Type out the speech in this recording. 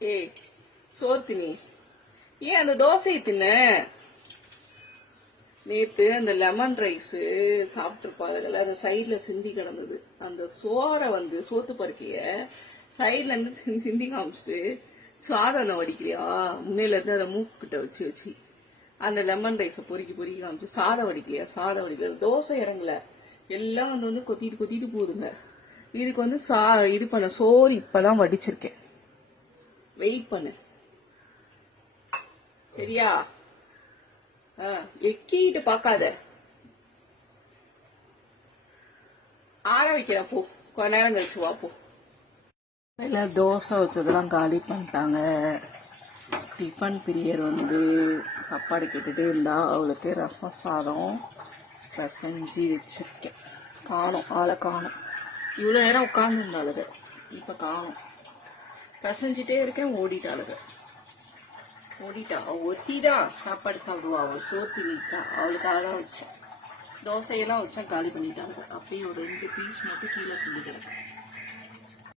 ஏய் சோறு தின்னி ஏன் அந்த தோசையை தின்ன நேத்து அந்த லெமன் ரைஸ் சாப்பிட்டுருப்பாங்க அந்த சைட்ல சிந்தி கிடந்தது அந்த சோறை சோத்து பருக்கைய சைட்ல இருந்து சிந்தி காமிச்சிட்டு சாதனை வடிக்கிறியா முன்னையில இருந்து அதை மூக்கிட்ட வச்சு அந்த லெமன் ரைஸை பொறுக்கி காமிச்சு சாதம் வடிக்கலையா சாதம் வடிக்கல தோசை இறங்கல எல்லாம் கொத்திட்டு போகுதுங்க இதுக்கு இது பண்ண சோறு இப்பதான் வடிச்சிருக்கேன் வெயிட் பண்ணு சரியா எக்கிட்டு பாக்காத ஆற வைக்கிற போ கொஞ்ச நேரம் கழிச்சு வா போ எல்லாம் தோசை வச்சதெல்லாம் காலி பண்ணிட்டாங்க டிஃபன் பிரியர் சாப்பாடு கேட்டுட்டே இருந்தா அவளுக்கு ரசம் சாதம் பிசைஞ்சு வச்சிருக்கேன் ஆளை காணும் இவ்வளவு நேரம் உட்கார்ந்துருந்தாளுங்க இப்ப காணும் பிசைஞ்சிட்டே இருக்கேன் ஓடிட்டாளுங்க ஒத்திதான் சாப்பாடு சாப்பிடுவா அவள் சோத்து வீட்டா அவளுக்காக தான் வச்சேன் தோசையெல்லாம் வச்சா காலி பண்ணிட்டாங்க அப்படியே ஒரு 2 பீஸ் மட்டும் கீழே கிண்டிக்கிறேன்